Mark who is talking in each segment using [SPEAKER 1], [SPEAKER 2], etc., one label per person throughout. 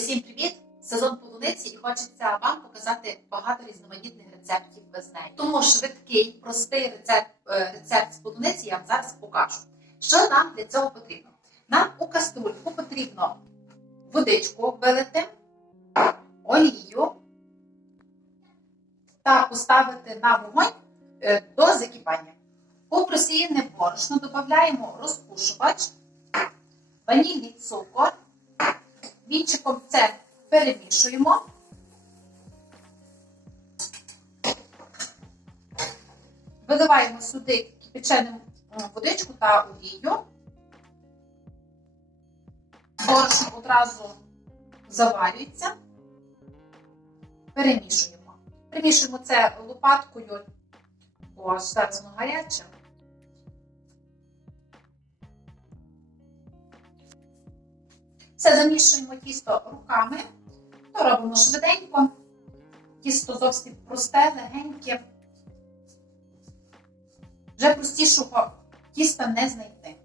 [SPEAKER 1] Усім привіт! Сезон полуниці і хочеться вам показати багато різноманітних рецептів без неї. Тому швидкий, простий рецепт, е, рецепт з полуниці я вам зараз покажу. Що нам для цього потрібно? Нам у каструльку потрібно водичку вилити, олію та поставити на вогонь е, до закипання. У просіяне борошно додаємо розпушувач, ванільний цукор. Вінчиком це перемішуємо. Виливаємо сюди кипячену водичку та олію. Борошно одразу заварюється. Перемішуємо. Перемішуємо це лопаткою, бо зараз воно гаряче. Все замішуємо тісто руками, то робимо швиденько. Тісто зовсім просте, легеньке. Вже простішого тіста не знайти.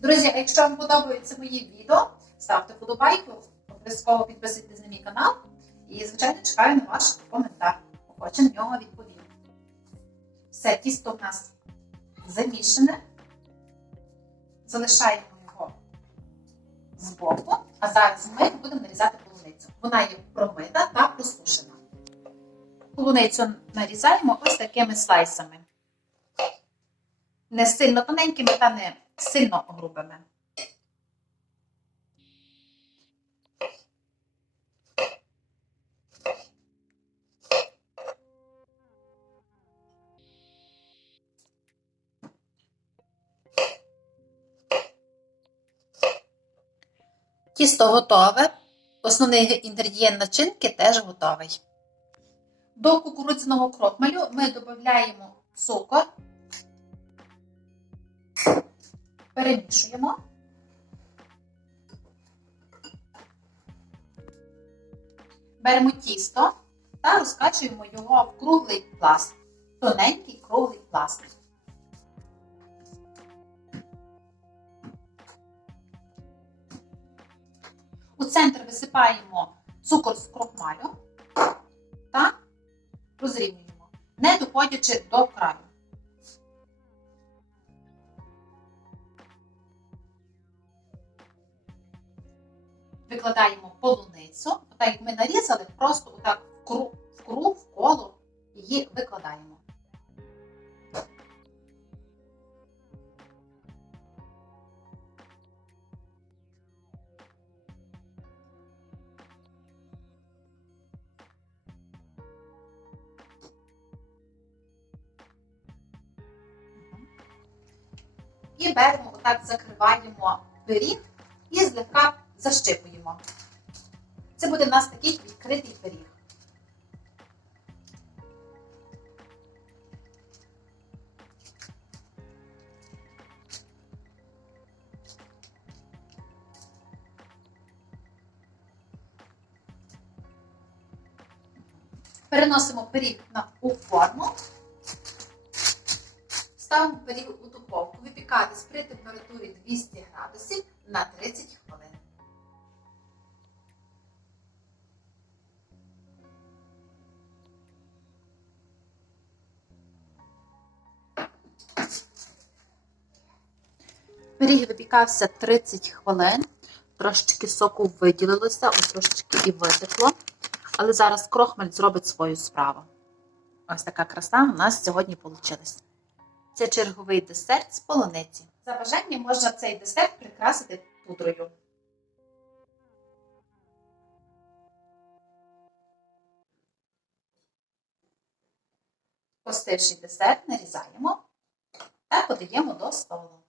[SPEAKER 1] Друзі, якщо вам подобаються мої відео, ставте вподобайку, обов'язково підписуйтесь на мій канал і, звичайно, чекаю на ваш коментар. Охоче на нього відповім. Все, тісто в нас замішане. Залишаємо збоку, а зараз ми будемо нарізати полуницю. Вона є промита та просушена. Полуницю нарізаємо ось такими слайсами. Не сильно тоненькими та не сильно грубими. Тісто готове. Основний інгредієнт начинки теж готовий. До кукурудзяного крохмалю ми додаємо цукор, перемішуємо. Беремо тісто та розкачуємо його в круглий пласт. Тоненький круглий пласт. У центр висипаємо цукор з крохмалю та розрівнюємо, не доходячи до краю. Викладаємо полуницю, так як ми нарізали, просто отак в круг, в коло її викладаємо. І беремо, отак закриваємо пиріг і злегка защипуємо. Це буде в нас такий відкритий пиріг. Переносимо пиріг на у форму. Ставимо пиріг у духовку випікатись при температурі 200 градусів на 30 хвилин. Пиріг випікався 30 хвилин. Трошечки соку виділилося, ось трошечки і витекло. Але зараз крохмаль зробить свою справу. Ось така краса у нас сьогодні вийшла. Це черговий десерт з полуниці. За бажанням можна цей десерт прикрасити пудрою. Остивший десерт нарізаємо та подаємо до столу.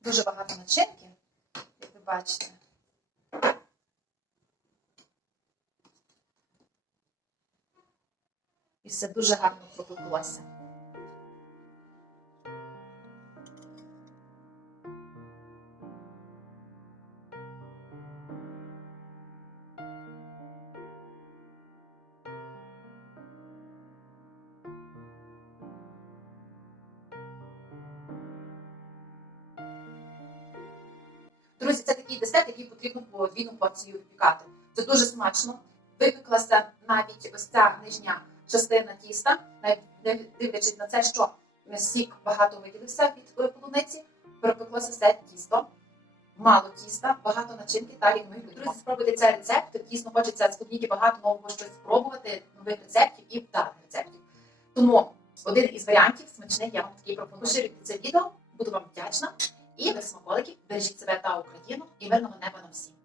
[SPEAKER 1] Дуже багато начинки, як ви бачите. І все дуже гарно пропеклося. Друзі, це такий десерт, який потрібно було подвійну порцію випікати. Це дуже смачно. Випеклася навіть ось ця нижня частина тіста, навіть дивлячись на це, що сік багато виділився від е, полуниці, пропеклося все тісто, мало тіста, багато начинки та рівної Друзі, спробуйте цей рецепт. Дійсно, хочеться з подніки багато нового щось спробувати, нових рецептів і вдалих рецептів. Тому один із варіантів смачний я вам такий пропоную. Поширюйте це відео, буду вам вдячна. І без смаколиків бережіть себе та Україну і мирного неба на всіх.